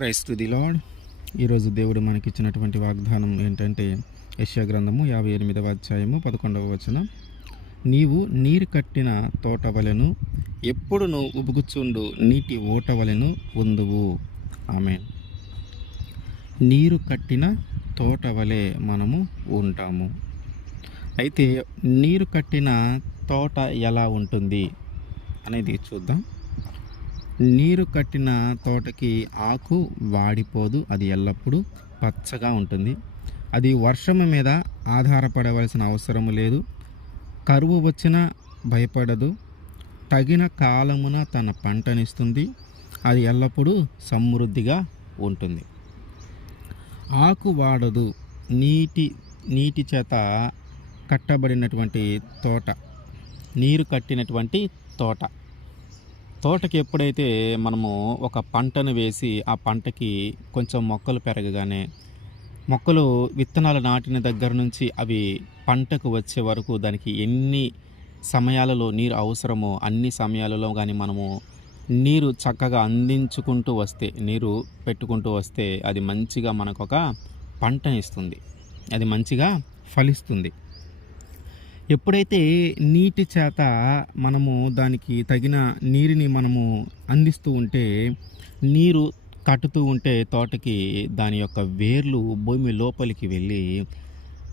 క్రైస్తు to the lord ఈరోజు దేవుడు మనకిచ్చినటువంటి వాగ్దానం ఏంటంటే యశ్యా గ్రంథము యాభై ఎనిమిదవ అధ్యాయము పదకొండవ వచనం. నీవు నీరు కట్టిన తోట వలెను ఎప్పుడును ఉబుగుచుండు నీటి ఓట వలెను ఉందువు. ఆమె నీరు కట్టిన తోట వలె మనము ఉంటాము. అయితే నీరు కట్టిన తోట ఎలా ఉంటుంది అనేది చూద్దాం. నీరు కట్టిన తోటకి ఆకు వాడిపోదు. అది ఎల్లప్పుడూ పచ్చగా ఉంటుంది. అది వర్షము మీద ఆధారపడవలసిన అవసరం లేదు. కరువు వచ్చినా భయపడదు. తగిన కాలమున తన పంటనిస్తుంది. అది ఎల్లప్పుడూ సమృద్ధిగా ఉంటుంది. ఆకు వాడదు. నీటి నీటి చేత కట్టబడినటువంటి తోట నీరు కట్టినటువంటి తోట. తోటకి ఎప్పుడైతే మనము ఒక పంటను వేసి ఆ పంటకి కొంచెం మొక్కలు పెరగగానే మొక్కలు విత్తనాలు నాటిన దగ్గర నుంచి అవి పంటకు వచ్చే వరకు దానికి ఎన్ని సమయాలలో నీరు అవసరమో అన్ని సమయాలలో కానీ మనము నీరు చక్కగా అందించుకుంటూ వస్తే నీరు పెట్టుకుంటూ వస్తే అది మంచిగా మనకు ఒక పంటనిస్తుంది. అది మంచిగా ఫలిస్తుంది. ఎప్పుడైతే నీటి చేత మనము దానికి తగిన నీరుని మనము అందిస్తూ ఉంటే నీరు కట్టుతూ ఉంటే తోటకి దాని యొక్క వేర్లు భూమి లోపలికి వెళ్ళి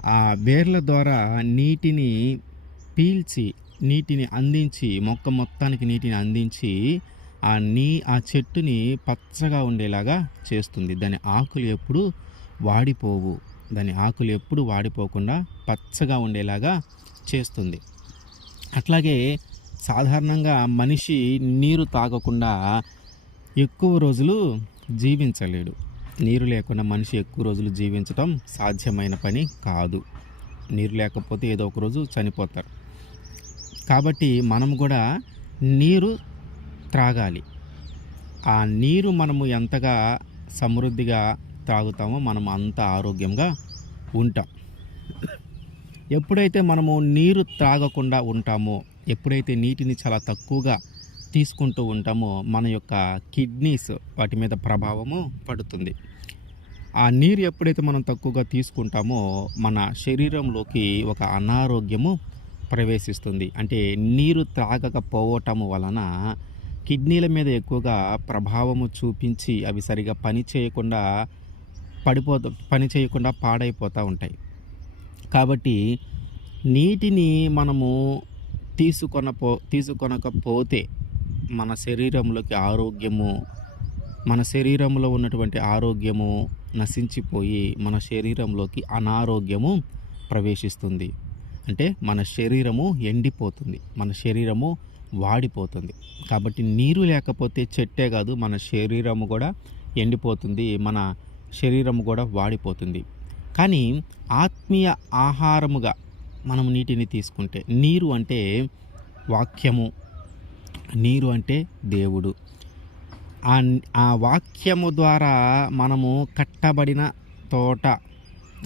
ఆ వేర్ల ద్వారా నీటిని పీల్చి నీటిని అందించి మొక్క మొత్తానికి నీటిని అందించి ఆ నీ ఆ చెట్టుని పచ్చగా ఉండేలాగా చేస్తుంది. దాని ఆకులు ఎప్పుడు వాడిపోవు. దాని ఆకులు ఎప్పుడు వాడిపోకుండా పచ్చగా ఉండేలాగా చేస్తుంది. అట్లాగే సాధారణంగా మనిషి నీరు తాగకుండా ఎక్కువ రోజులు జీవించలేడు. నీరు లేకుండా మనిషి ఎక్కువ రోజులు జీవించడం సాధ్యమైన పని కాదు. నీరు లేకపోతే ఏదో ఒక రోజు చనిపోతారు. కాబట్టి మనం కూడా నీరు త్రాగాలి. ఆ నీరు మనము ఎంతగా సమృద్ధిగా త్రాగుతామో మనం అంత ఆరోగ్యంగా ఉంటాం. ఎప్పుడైతే మనము నీరు త్రాగకుండా ఉంటామో ఎప్పుడైతే నీటిని చాలా తక్కువగా తీసుకుంటూ ఉంటామో మన యొక్క కిడ్నీస్ వాటి మీద ప్రభావము పడుతుంది. ఆ నీరు ఎప్పుడైతే మనం తక్కువగా తీసుకుంటామో మన శరీరంలోకి ఒక అనారోగ్యము ప్రవేశిస్తుంది. అంటే నీరు త్రాగకపోవటం వలన కిడ్నీల మీద ఎక్కువగా ప్రభావము చూపించి అవి సరిగా పని చేయకుండా పడిపోతూ పని చేయకుండా పాడైపోతూ ఉంటాయి. కాబట్టి నీటిని మనము తీసుకొనపో తీసుకొనకపోతే మన శరీరంలోకి ఆరోగ్యము మన శరీరంలో ఉన్నటువంటి ఆరోగ్యము నశించిపోయి మన శరీరంలోకి అనారోగ్యము ప్రవేశిస్తుంది. అంటే మన శరీరము ఎండిపోతుంది. మన శరీరము వాడిపోతుంది. కాబట్టి నీరు లేకపోతే చెట్టే కాదు మన శరీరము కూడా ఎండిపోతుంది. మన శరీరము కూడా వాడిపోతుంది. కానీ ఆత్మీయ ఆహారముగా మనం నీటిని తీసుకుంటే నీరు అంటే వాక్యము. నీరు అంటే దేవుడు. ఆ ఆ వాక్యము ద్వారా మనము కట్టబడిన తోట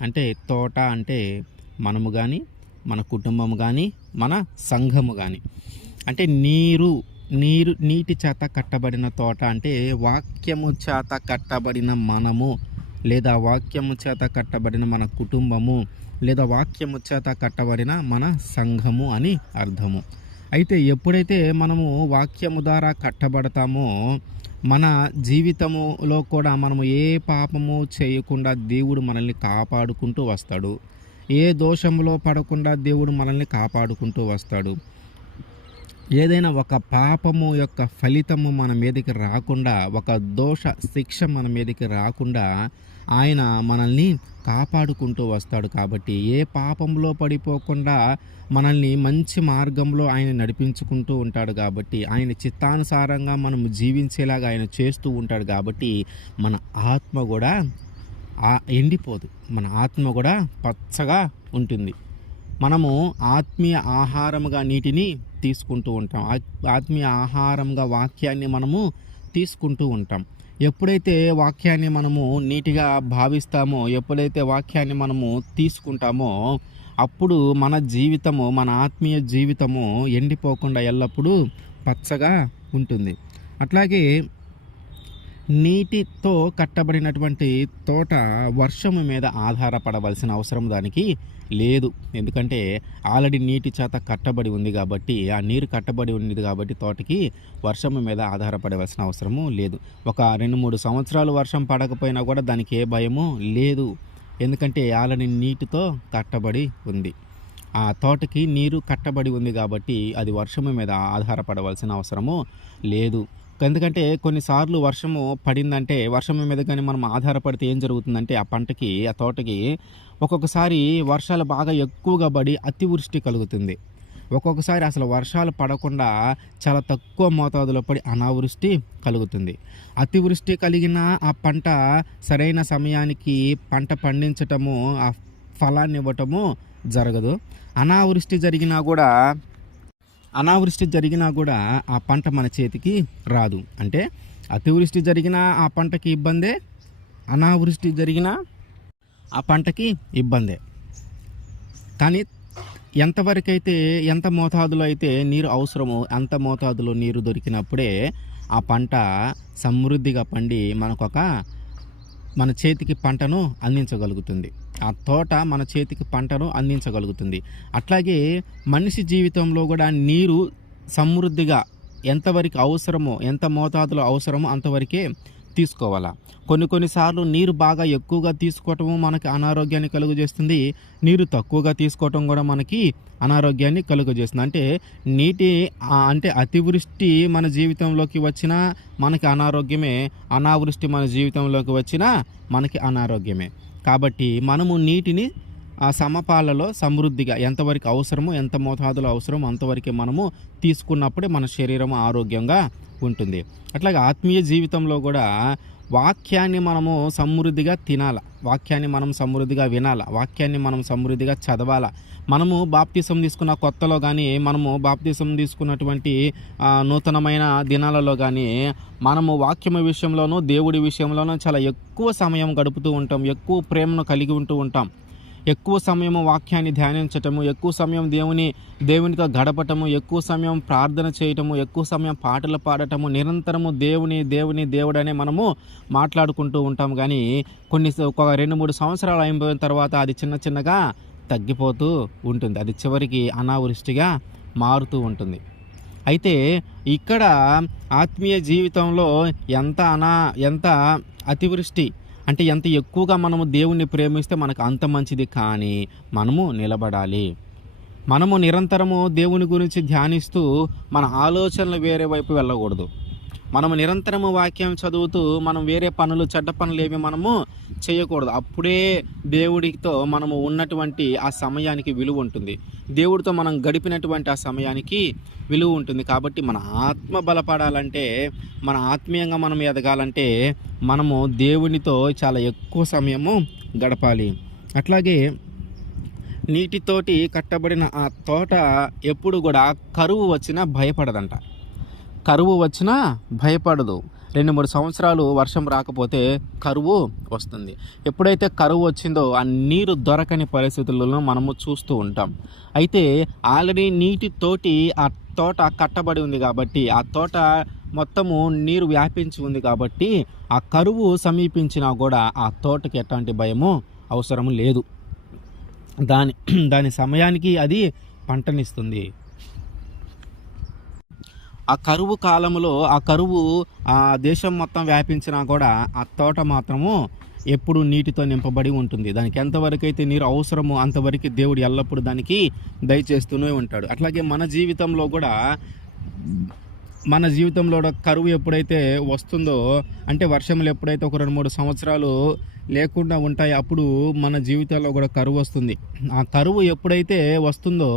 అంటే తోట అంటే మనము కానీ మన కుటుంబము కానీ మన సంఘము కానీ అంటే నీరు నీరు నీటి చేత కట్టబడిన తోట అంటే వాక్యము చేత కట్టబడిన మనము. లేదా వాక్యము చేత కట్టబడిన మన కుటుంబము లేదా వాక్యము చేత కట్టబడిన మన సంఘము అని అర్థము. అయితే ఎప్పుడైతే మనము వాక్యము ద్వారా కట్టబడతామో మన జీవితములో కూడా మనము ఏ పాపము చేయకుండా దేవుడు మనల్ని కాపాడుకుంటూ వస్తాడు. ఏ దోషంలో పడకుండా దేవుడు మనల్ని కాపాడుకుంటూ వస్తాడు. ఏదైనా ఒక పాపము యొక్క ఫలితము మన మీదకి రాకుండా ఒక దోష శిక్ష మన మీదకి రాకుండా ఆయన మనల్ని కాపాడుకుంటూ వస్తాడు కాబట్టి ఏ పాపంలో పడిపోకుండా మనల్ని మంచి మార్గంలో ఆయన నడిపించుకుంటూ ఉంటాడు కాబట్టి ఆయన చిత్తానుసారంగా మనం జీవించేలాగా ఆయన చేస్తూ ఉంటాడు కాబట్టి మన ఆత్మ కూడా ఎండిపోదు. మన ఆత్మ కూడా పచ్చగా ఉంటుంది. మనము ఆత్మీయ ఆహారముగా నీటిని తీసుకుంటూ ఉంటాం. ఆత్మీయ ఆహారంగా వాక్యాన్ని మనము తీసుకుంటూ ఉంటాం. ఎప్పుడైతే వాక్యాన్ని మనము నీటిగా భావిస్తామో ఎప్పుడైతే వాక్యాన్ని మనము తీసుకుంటామో అప్పుడు మన జీవితము మన ఆత్మీయ జీవితము ఎండిపోకుండా ఎల్లప్పుడూ పచ్చగా ఉంటుంది. అట్లాగే నీటితో కట్టబడినటువంటి తోట వర్షము మీద ఆధారపడవలసిన అవసరం దానికి లేదు. ఎందుకంటే ఆల్రెడీ నీటి చేత కట్టబడి ఉంది కాబట్టి ఆ నీరు కట్టబడి ఉంది కాబట్టి తోటకి వర్షము మీద ఆధారపడవలసిన అవసరము లేదు. ఒక రెండు మూడు సంవత్సరాలు వర్షం పడకపోయినా కూడా దానికి ఏ భయము లేదు. ఎందుకంటే ఆల్రెడీ నీటితో కట్టబడి ఉంది. ఆ తోటకి నీరు కట్టబడి ఉంది కాబట్టి అది వర్షము మీద ఆధారపడవలసిన అవసరము లేదు. ఎందుకంటే కొన్నిసార్లు వర్షము పడిందంటే వర్షం మీద కానీ మనం ఆధారపడితే ఏం జరుగుతుందంటే ఆ పంటకి ఆ తోటకి ఒక్కొక్కసారి వర్షాలు బాగా ఎక్కువగా పడి అతివృష్టి కలుగుతుంది. ఒక్కొక్కసారి అసలు వర్షాలు పడకుండా చాలా తక్కువ మోతాదులో పడి అనావృష్టి కలుగుతుంది. అతివృష్టి కలిగిన ఆ పంట సరైన సమయానికి పంట పండించటము ఆ ఫలాన్ని ఇవ్వటము జరగదు. అనావృష్టి జరిగినా కూడా అనావృష్టి జరిగినా కూడా ఆ పంట మన చేతికి రాదు. అంటే అతివృష్టి జరిగినా ఆ పంటకి ఇబ్బందే అనావృష్టి జరిగినా ఆ పంటకి ఇబ్బందే. కానీ ఎంతవరకైతే ఎంత మోతాదులో అయితే నీరు అవసరమో అంత మోతాదులో నీరు దొరికినప్పుడే ఆ పంట సమృద్ధిగా పండి మనకొక మన చేతికి పంటను అందించగలుగుతుంది. ఆ తోట మన చేతికి పంటను అందించగలుగుతుంది. అట్లాగే మనిషి జీవితంలో కూడా నీరు సమృద్ధిగా ఎంతవరకు అవసరమో ఎంత మోతాదులో అవసరమో అంతవరకే తీసుకోవాలా. కొన్ని కొన్నిసార్లు నీరు బాగా ఎక్కువగా తీసుకోవటము మనకి అనారోగ్యాన్ని కలుగజేస్తుంది. నీరు తక్కువగా తీసుకోవటం కూడా మనకి అనారోగ్యాన్ని కలుగజేస్తుంది. అంటే నీటి అంటే అతివృష్టి మన జీవితంలోకి వచ్చినా మనకి అనారోగ్యమే అనావృష్టి మన జీవితంలోకి వచ్చినా మనకి అనారోగ్యమే. కాబట్టి మనము నీటిని ఆ సమపాలలో సమృద్ధిగా ఎంతవరకు అవసరమో ఎంత మోతాదులో అవసరమో అంతవరకే మనము తీసుకున్నప్పుడే మన శరీరం ఆరోగ్యంగా ఉంటుంది. అట్లాగే ఆత్మీయ జీవితంలో కూడా వాక్యాన్ని మనము సమృద్ధిగా తినాల వాక్యాన్ని మనం సమృద్ధిగా వినాల వాక్యాన్ని మనం సమృద్ధిగా చదవాల మనము బాప్తీసం తీసుకున్న కొత్తలో కానీ మనము బాప్తీసం తీసుకున్నటువంటి నూతనమైన దినాలలో కానీ మనము వాక్యము విషయంలోనూ దేవుడి విషయంలోనూ చాలా ఎక్కువ సమయం గడుపుతూ ఉంటాం ఎక్కువ ప్రేమను కలిగి ఉంటూ ఉంటాం. ఎక్కువ సమయం వాక్యాన్ని ధ్యానించటము ఎక్కువ సమయం దేవుని దేవునితో గడపటము ఎక్కువ సమయం ప్రార్థన చేయటము ఎక్కువ సమయం పాటలు పాడటము నిరంతరము దేవుని దేవుని దేవుడనే మనము మాట్లాడుకుంటూ ఉంటాం. కానీ కొన్ని ఒక రెండు మూడు సంవత్సరాలు అయిపోయిన తర్వాత అది చిన్న చిన్నగా తగ్గిపోతూ ఉంటుంది. అది చివరికి అనావృష్టిగా మారుతూ ఉంటుంది. అయితే ఇక్కడ ఆత్మీయ జీవితంలో ఎంత అనా ఎంత అతివృష్టి అంటే ఎంత ఎక్కువగా మనము దేవుణ్ణి ప్రేమిస్తే మనకు అంత మంచిది కానీ మనము నిలబడాలి. మనము నిరంతరము దేవుని గురించి ధ్యానిస్తూ మన ఆలోచనలు వేరే వైపు వెళ్ళకూడదు. మనము నిరంతరము వాక్యం చదువుతూ మనం వేరే పనులు చెడ్డ పనులు ఏమి మనము చేయకూడదు. అప్పుడే దేవుడితో మనము ఉన్నటువంటి ఆ సమయానికి విలువ ఉంటుంది. దేవుడితో మనం గడిపినటువంటి ఆ సమయానికి విలువ ఉంటుంది. కాబట్టి మన ఆత్మ బలపడాలంటే మన ఆత్మీయంగా మనం ఎదగాలంటే మనము దేవునితో చాలా ఎక్కువ సమయము గడపాలి. అట్లాగే నీటితోటి కట్టబడిన ఆ తోట ఎప్పుడు కూడా కరువు వచ్చినా భయపడదంట. కరువు వచ్చినా భయపడదు. రెండు మూడు సంవత్సరాలు వర్షం రాకపోతే కరువు వస్తుంది. ఎప్పుడైతే కరువు వచ్చిందో ఆ నీరు దొరకని పరిస్థితులలో మనము చూస్తూ ఉంటాం. అయితే ఆల్రెడీ నీటితోటి ఆ తోట కట్టబడి ఉంది కాబట్టి ఆ తోట మొత్తము నీరు వ్యాపించి ఉంది కాబట్టి ఆ కరువు సమీపించినా కూడా ఆ తోటకి ఎట్లాంటి భయము అవసరం లేదు. దాని దాని సమయానికి అది పంటనిస్తుంది. ఆ కరువు కాలంలో ఆ కరువు ఆ దేశం మొత్తం వ్యాపించినా కూడా ఆ తోట మాత్రము ఎప్పుడు నీటితో నింపబడి ఉంటుంది. దానికి ఎంతవరకు అయితే నీరు అవసరమో అంతవరకు దేవుడు ఎల్లప్పుడూ దానికి దయచేస్తూనే ఉంటాడు. అట్లాగే మన జీవితంలో కూడా మన జీవితంలో కూడా కరువు ఎప్పుడైతే వస్తుందో అంటే వర్షములు ఎప్పుడైతే ఒక రెండు మూడు సంవత్సరాలు లేకుండా ఉంటాయి అప్పుడు మన జీవితాల్లో కూడా కరువు వస్తుంది. ఆ కరువు ఎప్పుడైతే వస్తుందో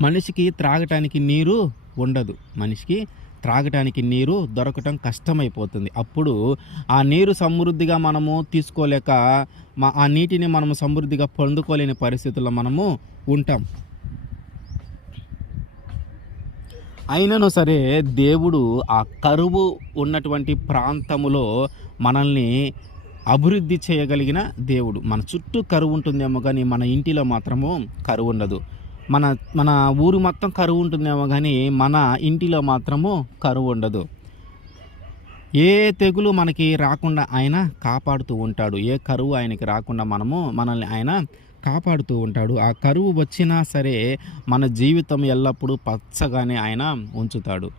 మనిషికి త్రాగటానికి నీరు ఉండదు. మనిషికి త్రాగటానికి నీరు దొరకటం కష్టమైపోతుంది. అప్పుడు ఆ నీరు సమృద్ధిగా మనము తీసుకోలేక మా ఆ నీటిని మనము సమృద్ధిగా పొందుకోలేని పరిస్థితుల్లో మనము ఉంటాం. అయినను సరే దేవుడు ఆ కరువు ఉన్నటువంటి ప్రాంతములో మనల్ని అభివృద్ధి చేయగలిగిన దేవుడు. మన చుట్టూ కరువు ఉంటుందేమో కానీ మన ఇంటిలో మాత్రము కరువు ఉండదు. మన మన ఊరు మొత్తం కరువు ఉంటుందేమో కానీ మన ఇంటిలో మాత్రము కరువు ఉండదు. ఏ తెగులు మనకి రాకుండా ఆయన కాపాడుతూ ఉంటాడు. ఏ కరువు ఆయనకి రాకుండా మనము మనల్ని ఆయన కాపాడుతూ ఉంటాడు. ఆ కరువు వచ్చినా సరే మన జీవితం ఎల్లప్పుడూ పచ్చగానే ఆయన ఉంచుతాడు.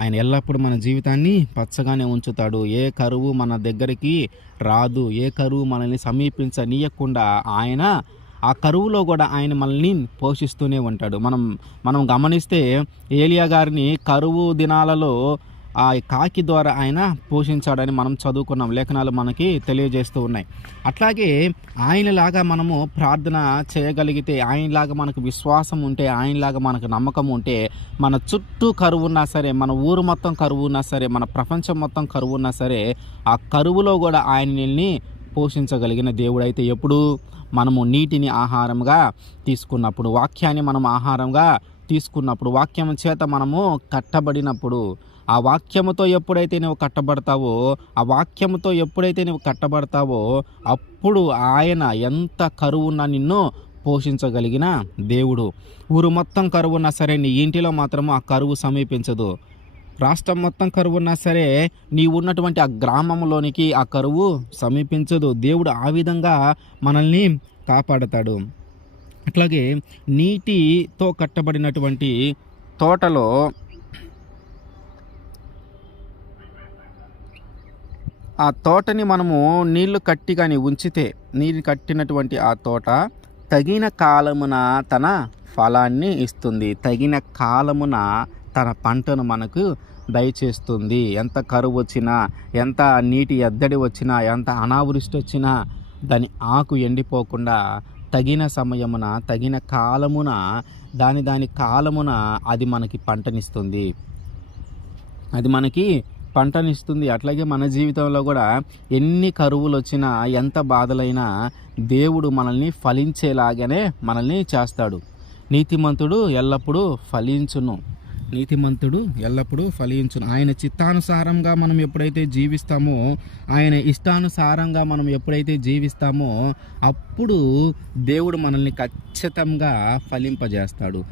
ఆయన ఎల్లప్పుడూ మన జీవితాన్ని పచ్చగానే ఉంచుతాడు. ఏ కరువు మన దగ్గరికి రాదు. ఏ కరువు మనల్ని సమీపించనీయకుండా ఆయన ఆ కరువులో కూడా ఆయన మనల్ని పోషిస్తూనే ఉంటాడు. మనం మనం గమనిస్తే ఏలియా గారిని కరువు దినాలలో ఆ కాకి ద్వారా ఆయన పోషించాడని మనం చదువుకున్నాం. లేఖనాలు మనకి తెలియజేస్తూ ఉన్నాయి. అట్లాగే ఆయనలాగా మనము ప్రార్థన చేయగలిగితే ఆయనలాగా మనకు విశ్వాసం ఉంటే ఆయనలాగా మనకు నమ్మకం ఉంటే మన చుట్టూ కరువు ఉన్నా సరే మన ఊరు మొత్తం కరువు ఉన్నా సరే మన ప్రపంచం మొత్తం కరువు ఉన్నా సరే ఆ కరువులో కూడా ఆయనని పోషించగలిగిన దేవుడైతే ఎప్పుడూ? మనము నీటిని ఆహారంగా తీసుకున్నప్పుడు వాక్యాన్ని మనం ఆహారంగా తీసుకున్నప్పుడు వాక్యం చేత మనము కట్టబడినప్పుడు ఆ వాక్యముతో ఎప్పుడైతే నువ్వు కట్టబడతావో ఆ వాక్యముతో ఎప్పుడైతే నువ్వు కట్టబడతావో అప్పుడు ఆయన ఎంత కరువున్నా నిన్ను పోషించగలిగిన దేవుడు. ఊరు మొత్తం కరువున్నా సరే నీ ఇంటిలో మాత్రము ఆ కరువు సమీపించదు. రాష్ట్రం మొత్తం కరువు ఉన్నా సరే నీ ఉన్నటువంటి ఆ గ్రామంలోనికి ఆ కరువు సమీపించదు. దేవుడు ఆ విధంగా మనల్ని కాపాడతాడు. అట్లాగే నీటితో కట్టబడినటువంటి తోటలో ఆ తోటని మనము నీళ్ళు కట్టి కానీ ఉంచితే నీళ్ళు కట్టినటువంటి ఆ తోట తగిన కాలమున తన ఫలాన్ని ఇస్తుంది. తగిన కాలమున తన పంటను మనకు దయచేస్తుంది. ఎంత కరువు వచ్చినా ఎంత నీటి ఎద్దడి వచ్చినా ఎంత అనావృష్టి వచ్చినా దాని ఆకు ఎండిపోకుండా తగిన సమయమున తగిన కాలమున దాని దాని కాలమున అది మనకి పంటనిస్తుంది. అది మనకి పంటనిస్తుంది. అట్లాగే మన జీవితంలో కూడా ఎన్ని కరువులు వచ్చినా ఎంత బాధలైనా దేవుడు మనల్ని ఫలించేలాగానే మనల్ని చేస్తాడు. నీతిమంతుడు ఎల్లప్పుడూ ఫలించును. నీతిమంతుడు ఎల్లప్పుడూ ఫలించును. ఆయన చిత్తానుసారంగా మనం ఎప్పుడైతే జీవిస్తామో ఆయన ఇష్టానుసారంగా మనం ఎప్పుడైతే జీవిస్తామో అప్పుడు దేవుడు మనల్ని ఖచ్చితంగా ఫలింపజేస్తాడు.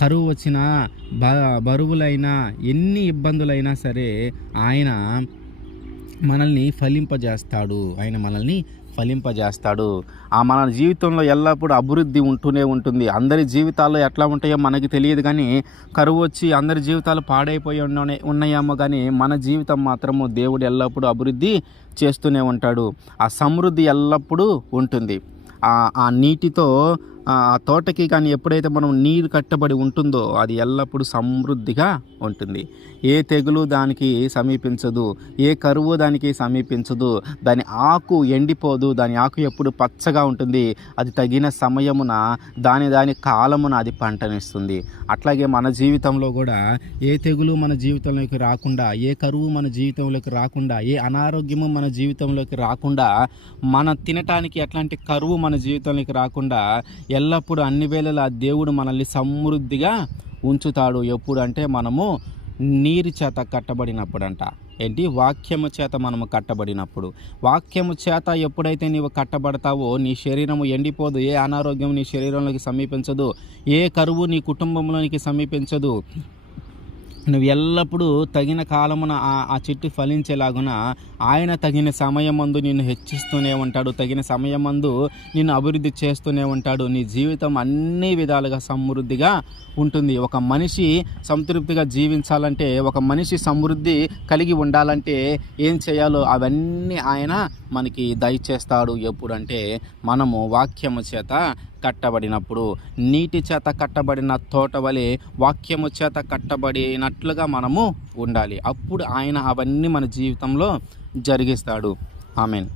కరువు వచ్చినా బ బరువులైనా ఎన్ని ఇబ్బందులైనా సరే ఆయన మనల్ని ఫలింపజేస్తాడు. ఆయన మనల్ని ఫలింపజేస్తాడు. ఆ మన జీవితంలో ఎల్లప్పుడూ అభివృద్ధి ఉంటూనే ఉంటుంది. అందరి జీవితాల్లో ఎట్లా ఉంటాయో మనకి తెలియదు కానీ కరువు వచ్చి అందరి జీవితాలు పాడైపోయి ఉన్న ఉన్నాయేమో కానీ మన జీవితం మాత్రము దేవుడు ఎల్లప్పుడూ అభివృద్ధి చేస్తూనే ఉంటాడు. ఆ సమృద్ధి ఎల్లప్పుడూ ఉంటుంది. ఆ నీటితో ఆ తోటకి కానీ ఎప్పుడైతే మనం నీరు కట్టబడి ఉంటుందో అది ఎల్లప్పుడూ సమృద్ధిగా ఉంటుంది. ఏ తెగులు దానికి సమీపించదు ఏ కరువు దానికి సమీపించదు దాని ఆకు ఎండిపోదు దాని ఆకు ఎప్పుడు పచ్చగా ఉంటుంది అది తగిన సమయమున దాని దాని కాలమున అది పంటనిస్తుంది. అట్లాగే మన జీవితంలో కూడా ఏ తెగులు మన జీవితంలోకి రాకుండా ఏ కరువు మన జీవితంలోకి రాకుండా ఏ అనారోగ్యము మన జీవితంలోకి రాకుండా మన తినటానికి ఎట్లాంటి కరువు మన జీవితంలోకి రాకుండా ఎల్లప్పుడూ అన్ని వేళలా దేవుడు మనల్ని సమృద్ధిగా ఉంచుతాడు. ఎప్పుడు అంటే మనము నీరు చేత కట్టబడినప్పుడంట. ఏంటి? వాక్యము చేత మనము కట్టబడినప్పుడు. వాక్యము చేత ఎప్పుడైతే నీవు కట్టబడతావో నీ శరీరము ఎండిపోదు. ఏ అనారోగ్యం నీ శరీరంలోకి సమీపించదు. ఏ కరువు నీ కుటుంబంలోనికి సమీపించదు. నువ్వు ఎల్లప్పుడూ తగిన కాలమున ఆ చెట్టు ఫలించేలాగున ఆయన తగిన సమయమందు నిన్ను హెచ్చిస్తూనే ఉంటాడు. తగిన సమయమందు నిన్ను అభివృద్ధి చేస్తూనే ఉంటాడు. నీ జీవితం అన్ని విధాలుగా సమృద్ధిగా ఉంటుంది. ఒక మనిషి సంతృప్తిగా జీవించాలంటే ఒక మనిషి సమృద్ధి కలిగి ఉండాలంటే ఏం చేయాలో అవన్నీ ఆయన మనకి దయచేస్తాడు. ఎప్పుడంటే మనము వాక్యము చేత కట్టబడినప్పుడు నీటి చేత కట్టబడిన తోట వలె వాక్యము చేత కట్టబడినట్లుగా మనము ఉండాలి. అప్పుడు ఆయన అవన్నీ మన జీవితంలో జరిగిస్తాడు. ఆమెన్.